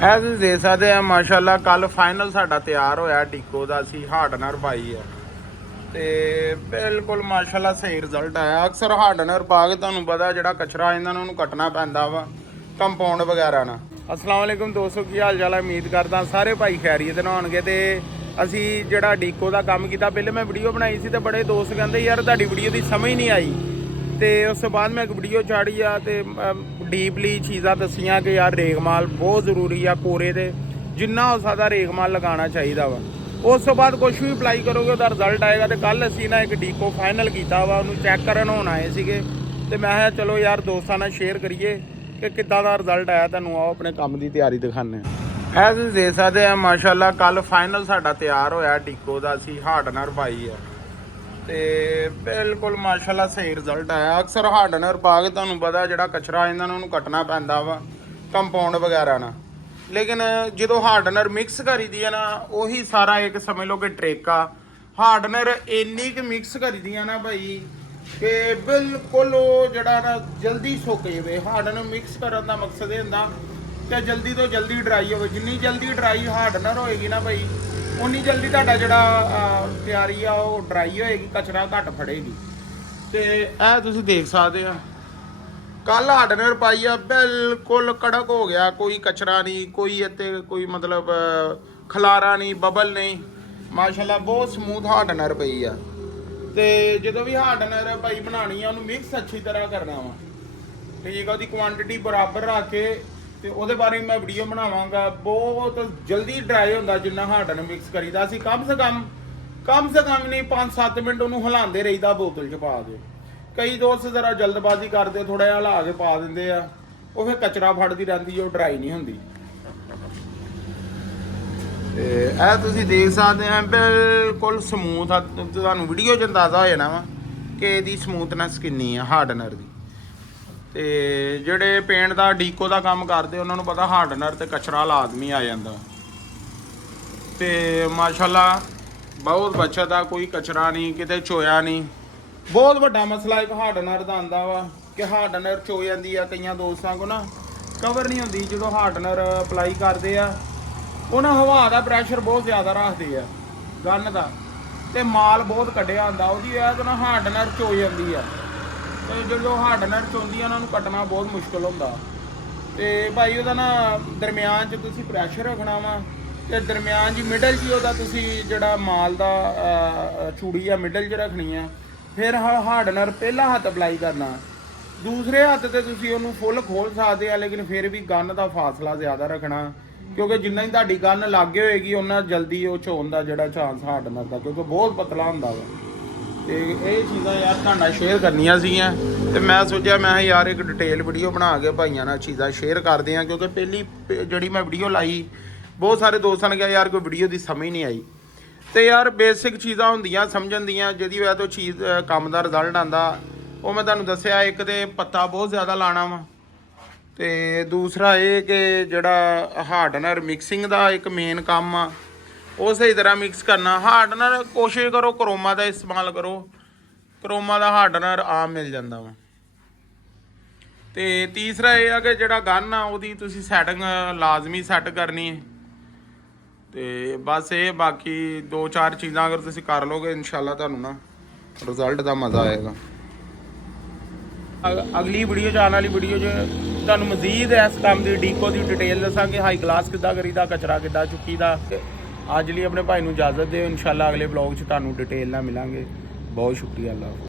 ਇਹ ਤੁਸੀਂ ਦੇਖ ਸਕਦੇ ਆ ਮਾਸ਼ਾਅੱਲਾ ਕੱਲ ਫਾਈਨਲ ਸਾਡਾ ਤਿਆਰ ਹੋਇਆ ਡੀਕੋ ਦਾ। ਅਸੀਂ ਹਾਰਡਨਰ ਪਾਈ ਆ ਤੇ ਬਿਲਕੁਲ ਮਾਸ਼ਾਅੱਲਾ ਸਹੀ ਰਿਜ਼ਲਟ ਆਇਆ। ਅਕਸਰ ਹਾਰਡਨਰ ਪਾ ਕੇ ਤੁਹਾਨੂੰ ਪਤਾ ਜਿਹੜਾ ਕਚਰਾ ਇਹਨਾਂ ਨੂੰ ਕੱਟਣਾ ਪੈਂਦਾ ਵਾ ਕੰਪਾਊਂਡ ਵਗੈਰਾ ਨਾਲ। अस्सलाम वालेकुम दोस्तों, की हाल चाल है? उम्मीद करदा सारे भाई खैरियत नाल होणगे। ते असी जिहड़ा ਡੀਕੋ ਦਾ काम किया, पहले मैं वीडियो बनाई सी ते बड़े दोस्त कहंदे यार तुहाडी वीडियो दी समझ नहीं आई। तो उस तो बाद मैं एक वीडियो चाड़ी आ तो डीपली चीज़ां दसियां कि यार रेगमाल बहुत जरूरी आ कोरे ते जिन्ना हो सकदा रेगमाल लगाना चाहिए वा। उस तो बाद कुछ भी अप्लाई करोगे उसका रिजल्ट आएगा। तो कल असी ना एक ਡੀਕੋ फाइनल किया वा, उन्होंने चैक करन होण आए सीगे ते मैं चलो यार दोस्तां नाल शेयर करिए कि किद्दां दा रिजल्ट आया। तुहानूं आओ अपने काम की तैयारी दिखाने। ਇਹ ਤੁਸੀਂ देख सकते हैं माशाअल्लाह कल फाइनल साडा तैयार होया ਡੀਕੋ ਦਾ। ਅਸੀਂ हार्डनर पाई है ਤੇ ਬਿਲਕੁਲ ਮਾਸ਼ਾਅੱਲਾ ਸਹੀ ਰਿਜ਼ਲਟ ਆਇਆ। ਅਕਸਰ ਹਾਰਡਨਰ ਪਾ ਕੇ ਤੁਹਾਨੂੰ ਪਤਾ ਜਿਹੜਾ ਕਚਰਾ ਇਹਨਾਂ ਨੂੰ ਕੱਟਣਾ ਪੈਂਦਾ ਵਾ ਕੰਪਾਊਂਡ ਵਗੈਰਾ ਨਾਲ। ਲੇਕਿਨ ਜਦੋਂ ਹਾਰਡਨਰ ਮਿਕਸ ਕਰੀਦੀ ਹੈ ਨਾ, ਉਹੀ ਸਾਰਾ ਇੱਕ ਸਮਝ ਲਓ ਕਿ ਟ੍ਰਿਕ ਆ। ਹਾਰਡਨਰ ਇੰਨੀ ਕੁ ਮਿਕਸ ਕਰੀਦੀ ਆ ਨਾ ਭਾਈ ਕਿ ਬਿਲਕੁਲ ਉਹ ਜਿਹੜਾ ਨਾ ਜਲਦੀ ਸੁੱਕ ਜਾਵੇ। ਹਾਰਡਨਰ ਮਿਕਸ ਕਰਨ ਦਾ ਮਕਸਦ ਇਹ ਹੁੰਦਾ ਕਿ ਜਲਦੀ ਤੋਂ ਜਲਦੀ ਡਰਾਈ ਹੋਵੇ। ਜਿੰਨੀ ਜਲਦੀ ਡਰਾਈ ਹਾਰਡਨਰ ਹੋਏਗੀ ਨਾ ਭਾਈ, उन्नी जल्दी तुहाडा जिहड़ा तैयारी आ वो ड्राई होएगी, कचरा घट फड़ेगी। तो यह तुसीं देख सकते हो कल हार्डनर पाई आ बिल्कुल कड़क हो गया। कोई कचरा नहीं, कोई इत्ते कोई मतलब खलारा नहीं, बबल नहीं। माशाअल्लाह बहुत समूथ हार्डनर पई आ। तो जो भी हार्डनर भाई बनानी है उन्होंने मिक्स अच्छी तरह करना वा, ठीक है। उसकी क्वांटिटी बराबर रख के तो वो बारे मैं वीडियो बनावांगा। बहुत जल्दी ड्राई होंदा जिन्ना हार्डनर मिक्स करीदा। असीं कम से कम नहीं 5-7 मिनट उन्होंने हिलाते रहीदा बोतल च पा के। कई दोस्त जरा जल्दबाजी करते थोड़ा जिहा हिला के पा दिंदे आ, वो फिर कचरा फड़दी रहिंदी, वो ड्राई नहीं हुंदी। ते ਇਹ ਤੁਸੀਂ देख सकते हैं बिल्कुल समूथ आ। तुहानूं वीडियो च अंदाज़ा हो जाना वा कि इहदी समूथनेस किन्नी है हार्डनर दी। ਤੇ ਜਿਹੜੇ ਪੇਂਟ ਦਾ ਡੀਕੋ ਦਾ ਕੰਮ ਕਰਦੇ ਉਹਨਾਂ ਨੂੰ ਪਤਾ ਹਾਰਡਨਰ ਤੇ ਕਚਰਾ ਲਾਜ਼ਮੀ ਆ ਜਾਂਦਾ। ਤੇ ਮਾਸ਼ਾਅੱਲਾ ਬਹੁਤ ਬਚਤ ਆ, ਕੋਈ ਕਚਰਾ ਨਹੀਂ, ਕਿਤੇ ਚੋਇਆ ਨਹੀਂ। ਬਹੁਤ ਵੱਡਾ ਮਸਲਾ ਇੱਕ ਹਾਰਡਨਰ ਦਾ ਆਂਦਾ ਵਾ ਕਿ ਹਾਰਡਨਰ ਚੋ ਜਾਂਦੀ ਆ। ਕਈਆਂ ਦੋਸਤਾਂ ਕੋ ਨਾ ਕਵਰ ਨਹੀਂ ਹੁੰਦੀ। ਜਦੋਂ ਹਾਰਡਨਰ ਅਪਲਾਈ ਕਰਦੇ ਆ ਉਹਨਾਂ ਹਵਾ ਦਾ ਪ੍ਰੈਸ਼ਰ ਬਹੁਤ ਜ਼ਿਆਦਾ ਰੱਖਦੇ ਆ ਗਨ ਦਾ, ਤੇ ਮਾਲ ਬਹੁਤ ਕੱਢਿਆ ਹੁੰਦਾ। ਉਹਦੀ ਵਜ੍ਹਾ ਤੋਂ ਨਾ ਹਾਰਡਨਰ ਚੋ ਜਾਂਦੀ ਆ। ਤੇ ਜਦੋਂ ਹਾਰਡਨਰ ਚੋਂਦੀ ਆ ਉਹਨਾਂ ਨੂੰ ਕੱਟਣਾ ਬਹੁਤ ਮੁਸ਼ਕਿਲ ਹੁੰਦਾ। ਤੇ ਭਾਈ ਉਹਦਾ ਨਾ ਦਰਮਿਆਨ 'ਚ ਤੁਸੀਂ ਪ੍ਰੈਸ਼ਰ ਰੱਖਣਾ ਵਾ, ਤੇ ਦਰਮਿਆਨ 'ਚ ਮਿਡਲ 'ਚ ਉਹਦਾ ਤੁਸੀਂ ਜਿਹੜਾ ਮਾਲ ਦਾ ਚੂੜੀ ਆ ਮਿਡਲ 'ਚ ਰੱਖਣੀ ਆ। ਫਿਰ ਹਾਰਡਨਰ ਪਹਿਲਾ ਹੱਥ ਅਪਲਾਈ ਕਰਨਾ, ਦੂਸਰੇ ਹੱਥ ਤੇ ਤੁਸੀਂ ਉਹਨੂੰ ਫੁੱਲ ਖੋਲ ਸਕਦੇ ਆ। ਲੇਕਿਨ ਫਿਰ ਵੀ ਗਨ ਦਾ ਫਾਸਲਾ ਜ਼ਿਆਦਾ ਰੱਖਣਾ, ਕਿਉਂਕਿ ਜਿੰਨਾ ਹੀ ਤੁਹਾਡੀ ਗਨ ਲਾਗੇ ਹੋਏਗੀ ਉਹਨਾਂ ਜਲਦੀ ਉਹ ਚੋਣ ਦਾ ਜਿਹੜਾ ਚਾਂਸ ਹਾਰਡਨਰ ਦਾ, ਕਿਉਂਕਿ ਬਹੁਤ ਪਤਲਾ ਹੁੰਦਾ ਵਾ। ਤੇ ਇਹ ਚੀਜ਼ਾਂ ਯਾਰ ਤੁਹਾਡੇ ਨਾਲ ਸ਼ੇਅਰ ਕਰਨੀਆਂ ਸੀਗੀਆਂ। ਤੇ ਮੈਂ ਸੋਚਿਆ ਮੈਂ ਯਾਰ ਇੱਕ ਡਿਟੇਲ ਵੀਡੀਓ ਬਣਾ ਕੇ ਭਾਈਆਂ ਨਾਲ ਚੀਜ਼ਾਂ ਸ਼ੇਅਰ ਕਰਦੇ ਹਾਂ। ਕਿਉਂਕਿ ਪਹਿਲੀ ਜਿਹੜੀ ਮੈਂ ਵੀਡੀਓ ਲਾਈ ਬਹੁਤ ਸਾਰੇ ਦੋਸਤਾਂ ਨੇ ਕਿਹਾ ਯਾਰ ਕੋਈ ਵੀਡੀਓ ਦੀ ਸਮਝ ਨਹੀਂ ਆਈ। ਤੇ ਯਾਰ ਬੇਸਿਕ ਚੀਜ਼ਾਂ ਹੁੰਦੀਆਂ ਸਮਝਣ ਦੀਆਂ, ਜਿਹਦੀ ਵਜ੍ਹਾ ਤੋਂ ਚੀਜ਼ ਕੰਮ ਦਾ ਰਿਜ਼ਲਟ ਆਉਂਦਾ। ਉਹ ਮੈਂ ਤੁਹਾਨੂੰ ਦੱਸਿਆ, ਇੱਕ ਤੇ ਪੱਤਾ ਬਹੁਤ ਜ਼ਿਆਦਾ ਲਾਣਾ ਵਾ, ਤੇ ਦੂਸਰਾ ਇਹ ਕਿ ਜਿਹੜਾ ਹਾਰਡਨਰ ਮਿਕਸਿੰਗ ਦਾ ਇੱਕ ਮੇਨ ਕੰਮ ਆ ਉਹ ਸਹੀ ਤਰ੍ਹਾਂ ਮਿਕਸ ਕਰਨਾ। ਹਾਰਡਨਰ ਕੋਸ਼ਿਸ਼ ਕਰੋ ਕਰੋਮਾ ਦਾ ਇਸਤੇਮਾਲ ਕਰੋ, ਕਰੋਮਾ ਦਾ ਹਾਰਡਨਰ ਆਮ ਮਿਲ ਜਾਂਦਾ ਵਾ। ਤੇ ਤੀਸਰਾ ਇਹ ਆ ਕਿ ਜਿਹੜਾ ਗਨ ਆ ਉਹਦੀ ਤੁਸੀਂ ਸੈਟਿੰਗ ਲਾਜ਼ਮੀ ਸੈੱਟ ਕਰਨੀ ਹੈ। ਤੇ ਬਸ ਇਹ ਬਾਕੀ 2-4 ਚੀਜ਼ਾਂ ਅਗਰ ਤੁਸੀਂ ਕਰ ਲਓਗੇ ਇਨਸ਼ਾਅੱਲਾ ਤੁਹਾਨੂੰ ਨਾ ਰਿਜ਼ਲਟ ਦਾ ਮਜ਼ਾ ਆਏਗਾ। ਅਗਲੀ ਵੀਡੀਓ 'ਚ ਆਉਣ ਵਾਲੀ ਵੀਡੀਓ 'ਚ ਤੁਹਾਨੂੰ ਮਜ਼ੀਦ ਇਸ ਕੰਮ ਦੀ ਡੀਕੋ ਦੀ ਡਿਟੇਲ ਦੱਸਾਂਗੇ। ਹਾਈ ਕਲਾਸ ਕਿੱਦਾਂ ਕਰੀਦਾ, ਕਚਰਾ ਕਿੱਦਾਂ ਚੁੱਕੀਦਾ। ਅੱਜ ਲਈ ਆਪਣੇ ਭਾਈ ਨੂੰ ਇਜਾਜ਼ਤ ਦਿਓ। ਇਨਸ਼ਾਅੱਲਾ ਅਗਲੇ ਬਲੌਗ 'ਚ ਤੁਹਾਨੂੰ ਡਿਟੇਲ ਨਾਲ ਮਿਲਾਂਗੇ। ਬਹੁਤ ਸ਼ੁਕਰੀਆ। ਅੱਲਾ।